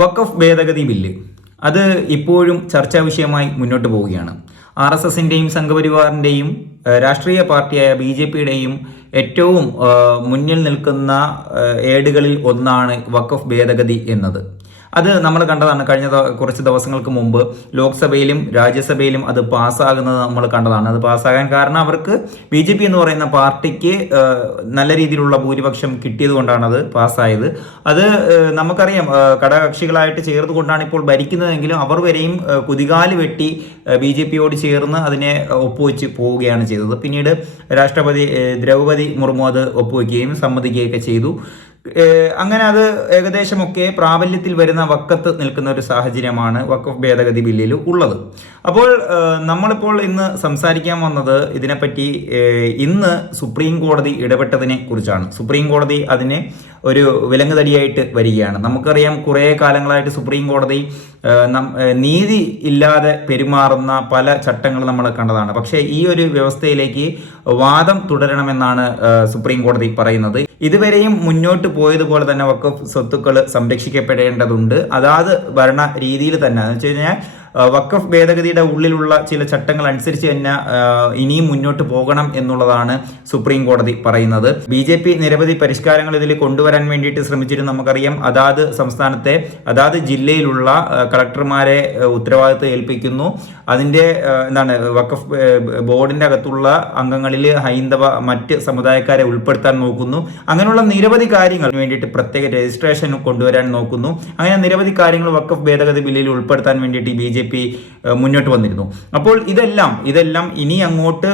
വഖഫ് ഭേദഗതി ബില്ല്. അത് ഇപ്പോഴും ചർച്ചാ വിഷയമായി മുന്നോട്ട് പോവുകയാണ്. ആർ എസ് എസിന്റെയും സംഘപരിവാറിന്റെയും രാഷ്ട്രീയ പാർട്ടിയായ ബി ജെ പിയുടെയും ഏറ്റവും മുന്നിൽ നിൽക്കുന്ന ഏടുകളിൽ ഒന്നാണ് വഖഫ് ഭേദഗതി എന്നത്. അത് നമ്മൾ കണ്ടതാണ് കഴിഞ്ഞ കുറച്ച് ദിവസങ്ങൾക്ക് മുമ്പ് ലോക്സഭയിലും രാജ്യസഭയിലും അത് പാസ്സാകുന്നത് നമ്മൾ കണ്ടതാണ്. അത് പാസ്സാകാൻ കാരണം അവർക്ക് ബി ജെ പി എന്ന് പറയുന്ന പാർട്ടിക്ക് നല്ല രീതിയിലുള്ള ഭൂരിപക്ഷം കിട്ടിയത് കൊണ്ടാണ് അത് പാസ്സായത്. അത് നമുക്കറിയാം ഘടകകക്ഷികളായിട്ട് ചേർന്നുകൊണ്ടാണ് ഇപ്പോൾ ഭരിക്കുന്നതെങ്കിലും അവർ വരെയും കുതികാൽ വെട്ടി ബി ജെ പിയോട് ചേർന്ന് അതിനെ ഒപ്പുവെച്ച് പോവുകയാണ് ചെയ്തത്. പിന്നീട് രാഷ്ട്രപതി ദ്രൗപതി മുർമു അത് ഒപ്പുവെക്കുകയും സമ്മതിക്കുകയൊക്കെ ചെയ്തു. അങ്ങനെ അത് ഏകദേശമൊക്കെ പ്രാബല്യത്തിൽ വരുന്ന വക്കത്ത് നിൽക്കുന്ന ഒരു സാഹചര്യമാണ് വക്കഫ് ഭേദഗതി ബില്ലിൽ ഉള്ളത്. അപ്പോൾ നമ്മളിപ്പോൾ ഇന്ന് സംസാരിക്കാൻ വന്നത് ഇതിനെപ്പറ്റി ഇന്ന് സുപ്രീം കോടതി ഇടപെട്ടതിനെ കുറിച്ചാണ്. സുപ്രീം കോടതി അതിനെ ഒരു വിലങ്ങുതടിയായിട്ട് വരികയാണ്. നമുക്കറിയാം കുറേ കാലങ്ങളായിട്ട് സുപ്രീം കോടതി നീതി ഇല്ലാതെ പെരുമാറുന്ന പല ചട്ടങ്ങൾ നമ്മൾ കണ്ടതാണ്. പക്ഷേ ഈ ഒരു വ്യവസ്ഥയിലേക്ക് വാദം തുടരണമെന്നാണ് സുപ്രീം കോടതി പറയുന്നത്. ഇതുവരെയും മുന്നോട്ട് പോയതുപോലെ തന്നെ വക്കഫ് സ്വത്തുക്കൾ സംരക്ഷിക്കപ്പെടേണ്ടതുണ്ട്. അതാത് ഭരണ രീതിയിൽ തന്നെ. എന്ന് വെച്ച് കഴിഞ്ഞാൽ വഖഫ് ഭേദഗതിയുടെ ഉള്ളിലുള്ള ചില ചട്ടങ്ങൾ അനുസരിച്ച് തന്നെ ഇനിയും മുന്നോട്ട് പോകണം എന്നുള്ളതാണ് സുപ്രീം കോടതി പറയുന്നത്. ബി ജെ പി നിരവധി പരിഷ്കാരങ്ങൾ ഇതിൽ കൊണ്ടുവരാൻ വേണ്ടിയിട്ട് ശ്രമിച്ചിരുന്നു നമുക്കറിയാം. അതാത് സംസ്ഥാനത്തെ അതാത് ജില്ലയിലുള്ള കളക്ടർമാരെ ഉത്തരവാദിത്വം ഏൽപ്പിക്കുന്നു. അതിന്റെ എന്താണ് വക്കഫ് ബോർഡിന്റെ അകത്തുള്ള അംഗങ്ങളിൽ ഹൈന്ദവ മറ്റ് സമുദായക്കാരെ ഉൾപ്പെടുത്താൻ നോക്കുന്നു. അങ്ങനെയുള്ള നിരവധി കാര്യങ്ങൾ വേണ്ടിയിട്ട് പ്രത്യേക രജിസ്ട്രേഷൻ കൊണ്ടുവരാൻ നോക്കുന്നു. അങ്ങനെ നിരവധി കാര്യങ്ങൾ വക്കഫ് ഭേദഗതി ബില്ലിൽ ഉൾപ്പെടുത്താൻ വേണ്ടിയിട്ട് ബി ജെ പി മുന്നോട്ട് വന്നിരുന്നു. അപ്പോൾ ഇതെല്ലാം ഇതെല്ലാം ഇനി അങ്ങോട്ട്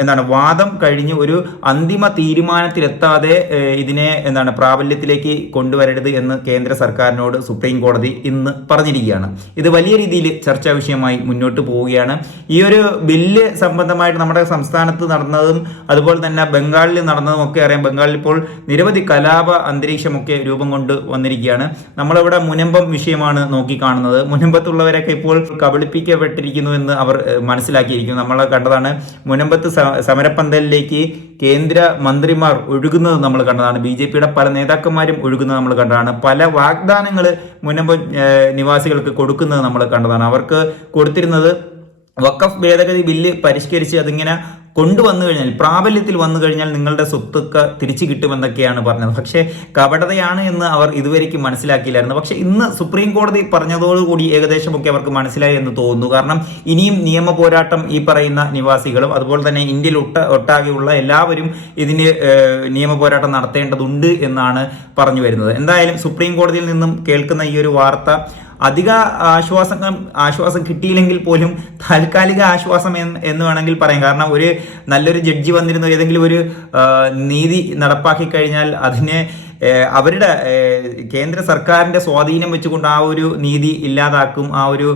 എന്താണ് വാദം കഴിഞ്ഞ് ഒരു അന്തിമ തീരുമാനത്തിലെത്താതെ ഇതിനെ എന്താണ് പ്രാബല്യത്തിലേക്ക് കൊണ്ടുവരരുത് എന്ന് കേന്ദ്ര സർക്കാരിനോട് സുപ്രീം കോടതി ഇന്ന് പറഞ്ഞിരിക്കുകയാണ്. ഇത് വലിയ രീതിയിൽ ചർച്ചാ വിഷയമായി മുന്നോട്ട് പോവുകയാണ്. ഈ ഒരു ബില്ല് സംബന്ധമായിട്ട് നമ്മുടെ സംസ്ഥാനത്ത് നടന്നതും അതുപോലെ തന്നെ ബംഗാളിൽ നടന്നതും ഒക്കെ അറിയാം. ബംഗാളിൽ ഇപ്പോൾ നിരവധി കലാപ അന്തരീക്ഷമൊക്കെ രൂപം കൊണ്ട് വന്നിരിക്കുകയാണ്. നമ്മളിവിടെ മുനമ്പം വിഷയമാണ് നോക്കിക്കാണുന്നത്. മുനമ്പത്തുള്ളവരൊക്കെ ഇപ്പോൾ കബളിപ്പിക്കപ്പെട്ടിരിക്കുന്നു എന്ന് അവർ മനസ്സിലാക്കിയിരിക്കുന്നു. നമ്മൾ കണ്ടതാണ് മുനമ്പത്ത് സമരപ്പന്തലിലേക്ക് കേന്ദ്ര മന്ത്രിമാർ ഒഴുകുന്നത് നമ്മൾ കണ്ടതാണ്. ബി ജെ പിയുടെ പല നേതാക്കന്മാരും ഒഴുകുന്നത് നമ്മൾ കണ്ടതാണ്. പല വാഗ്ദാനങ്ങൾ മുനമ്പ് നിവാസികൾക്ക് കൊടുക്കുന്നത് നമ്മൾ കണ്ടതാണ്. അവർക്ക് കൊടുത്തിരുന്നത് വക്കഫ് ഭേദഗതി ബില്ല് പരിഷ്കരിച്ച് അതിങ്ങനെ കൊണ്ടുവന്നു കഴിഞ്ഞാൽ പ്രാബല്യത്തിൽ വന്നു കഴിഞ്ഞാൽ നിങ്ങളുടെ സ്വത്തൊക്കെ തിരിച്ചു കിട്ടുമെന്നൊക്കെയാണ് പറഞ്ഞത്. പക്ഷേ കപടതയാണ് എന്ന് അവർ ഇതുവരെയ്ക്കും മനസ്സിലാക്കിയില്ലായിരുന്നു. പക്ഷേ ഇന്ന് സുപ്രീം കോടതി പറഞ്ഞതോടുകൂടി ഏകദേശമൊക്കെ അവർക്ക് മനസ്സിലായി എന്ന് തോന്നുന്നു. കാരണം ഇനിയും നിയമ പോരാട്ടം ഈ പറയുന്ന നിവാസികളും അതുപോലെ തന്നെ ഇന്ത്യയിൽ ഒട്ട ഒട്ടാകെയുള്ള എല്ലാവരും ഇതിന് നിയമ പോരാട്ടം നടത്തേണ്ടതുണ്ട് എന്നാണ് പറഞ്ഞു വരുന്നത്. എന്തായാലും സുപ്രീം കോടതിയിൽ നിന്നും കേൾക്കുന്ന ഈ ഒരു വാർത്ത അധിക ആശ്വാസം ആശ്വാസം കിട്ടിയില്ലെങ്കിൽ പോലും താൽക്കാലിക ആശ്വാസം എന്ന് വേണമെങ്കിൽ പറയാം. കാരണം ഒരു നല്ലൊരു ജഡ്ജി വന്നിരുന്നു ഏതെങ്കിലും ഒരു നീതി നടപ്പാക്കി കഴിഞ്ഞാൽ അതിനെ അവരുടെ കേന്ദ്ര സർക്കാരിന്റെ സ്വാധീനം വെച്ചുകൊണ്ട് ആ ഒരു നീതി ഇല്ലാതാക്കും ആ ഒരു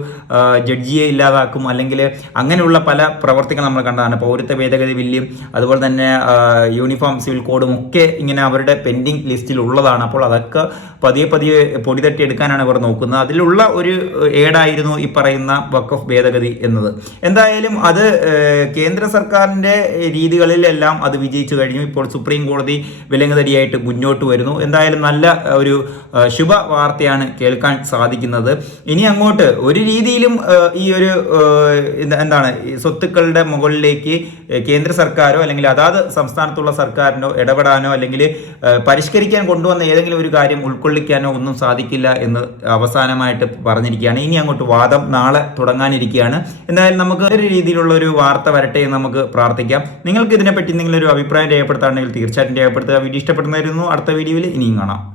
ജഡ്ജിയെ ഇല്ലാതാക്കും അല്ലെങ്കിൽ അങ്ങനെയുള്ള പല പ്രവർത്തികൾ നമ്മൾ കണ്ടതാണ്. പൗരത്വ ഭേദഗതി ബില്ലും അതുപോലെ തന്നെ യൂണിഫോം സിവിൽ കോഡും ഒക്കെ ഇങ്ങനെ അവരുടെ പെൻഡിങ് ലിസ്റ്റിൽ ഉള്ളതാണ്. അപ്പോൾ അതൊക്കെ പതിയെ പതിയെ പൊടി തട്ടി എടുക്കാനാണ് ഇവർ നോക്കുന്നത്. അതിലുള്ള ഒരു ഏടായിരുന്നു ഈ പറയുന്ന വക്ക് ഓഫ് ഭേദഗതി എന്നത്. എന്തായാലും അത് കേന്ദ്ര സർക്കാരിന്റെ രീതികളിലെല്ലാം അത് വിജയിച്ചു കഴിഞ്ഞു. ഇപ്പോൾ സുപ്രീം കോടതി വിലങ്ങുതടിയായിട്ട് മുന്നോട്ട് വരുന്നു. എന്തായാലും നല്ല ഒരു ശുഭ വാർത്തയാണ് കേൾക്കാൻ സാധിക്കുന്നത്. ഇനി അങ്ങോട്ട് ഒരു രീതിയിലും ഈ ഒരു എന്താണ് സ്വത്തുക്കളുടെ മുകളിലേക്ക് കേന്ദ്ര സർക്കാരോ അല്ലെങ്കിൽ അതാത് സംസ്ഥാനത്തുള്ള സർക്കാരിനോ ഇടപെടാനോ അല്ലെങ്കിൽ പരിഷ്കരിക്കാൻ കൊണ്ടുവന്ന ഏതെങ്കിലും ഒരു കാര്യം ഉൾക്കൊള്ളിക്കാനോ ഒന്നും സാധിക്കില്ല എന്ന് അവസാനമായിട്ട് പറഞ്ഞിരിക്കുകയാണ്. ഇനി അങ്ങോട്ട് വാദം നാളെ തുടങ്ങാനിരിക്കുകയാണ്. എന്തായാലും നമുക്ക് ഒരു രീതിയിലുള്ള ഒരു വാർത്ത വരട്ടെ എന്ന് നമുക്ക് പ്രാർത്ഥിക്കാം. നിങ്ങൾക്ക് ഇതിനെപ്പറ്റി എന്തെങ്കിലും ഒരു അഭിപ്രായം രേഖപ്പെടുത്താണെങ്കിൽ തീർച്ചയായിട്ടും രേഖപ്പെടുത്തുക. വീഡിയോ ഇഷ്ടപ്പെടുന്നതായിരുന്നു അടുത്ത വീഡിയോയിൽ ഇനിയും കാണാം